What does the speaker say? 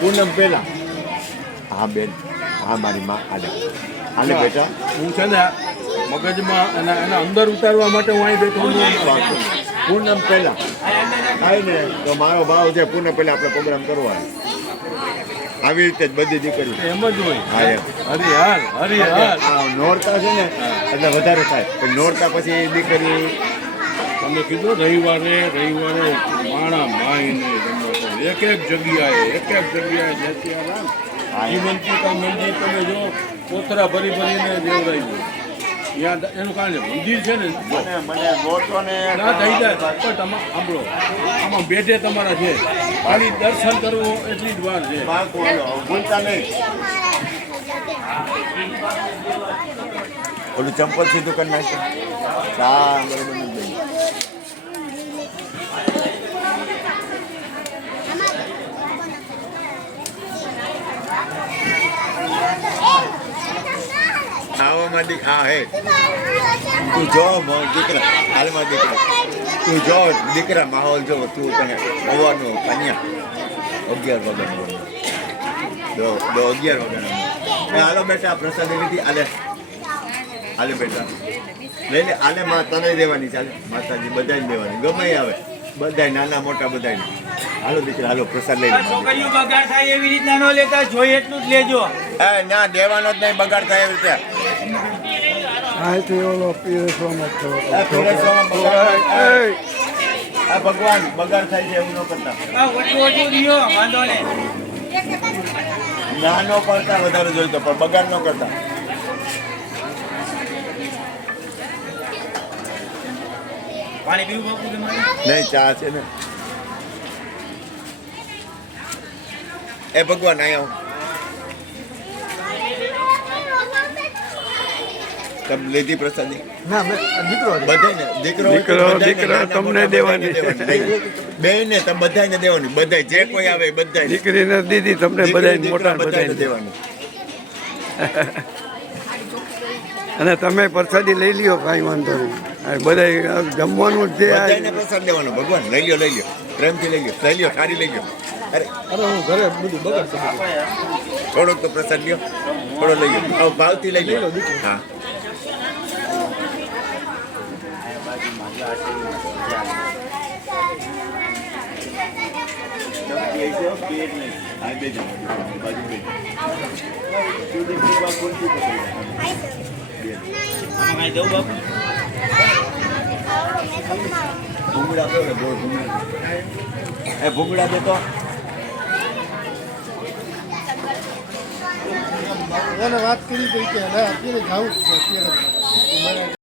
પૂનમ પહેલા. હા બેન, હા મારી માં. હાલે બેટા. હું છે ને મગજમાં એના અંદર ઉતારવા માટે હું અહીં બેઠો છું. પૂનમ પહેલા થાય ને તો મારો ભાવ છે, પૂનમ પહેલા આપણે પ્રોગ્રામ કરવો. આવી રીતે જ બધી દીકરી એમ જ હોય. હા એમ. હરિહર હરિહર. નોરતા છે ને એટલે વધારે થાય, પણ નોરતા પછી દીકરી તમે કીધું રવિવારે માણા માઈને એક જગ્યાએ જગ્યાએ જીવંતિકા મંદિર તમે જો કોથરા ભરીને દેવરાયું. ત્યાં એનું કારણ છે મંદિર છે ને. મને ગોતો ને ના થઈ જાય પણ તમે સાંભળો, આમાં બેઠે તમારા છે ખાલી દર્શન કરવું એટલી જ વાર છે. ભૂલતા નહીં. ઓલું ચંપલ સીધું કરી નાખે. હા બરોબર. હા હે તું જો દીકરા, હાલમાં દીકરા તું જો દીકરા, માહોલ જો તું તને હોવાનું કન્યા 11 વાગ્યાનો 11 વાગ્યાનો. હાલો બેટા પ્રસાદ લીધી. હાલે બેટા લઈ લે. હાલે માં તને દેવાની. ચાલે માતાજી બધાને દેવાની, ગમે આવે બધાય, નાના મોટા બધાને. હાલો દીકરા, હાલો પ્રસાદ લઈ લે. છોકરીઓ બગાડ થાય એવી રીતના ન લેતા, જોઈએ એટલું જ લેજો. ના દેવાનો જ નહીં, બગાડ થાય એવી રીતે. ભગવાન બગાડ થાય છે એવું ન કરતા. વાંધો નહીં. નાનો કરતા વધારે જોઈતો, પણ બગાડ ન કરતા. પાણી પીવું બાપુ તમારે? નહીં, ચા છે ને. એ ભગવાન અહીંયા તમે લીધી પ્રસાદી? ના દીકરો દીકરો તમને દેવાની. બેને તમે બધાને દેવાની. બધા જે કોઈ આવે બધા દીકરીને દીધી તમને બધા મોટા બધાને દેવાની. અને તમે પ્રસાદી લઈ લ્યો, કાંઈ વાંધો નહીં. બધા જમવાનું જ બધાને પ્રસાદ દેવાનો. ભગવાન લઈ લ્યો પ્રેમથી લઈ લ્યો સારી લઈ લ્યો. અરે હું ઘરે બધું બગાડ થોડોક તો પ્રસાદ લ્યો, થોડો લઈ લ્યો, ભાવથી લઈ લ્યો. હા ભૂંગળા દેતો. વાત કરી કે અત્યારે જવું છે અત્યારે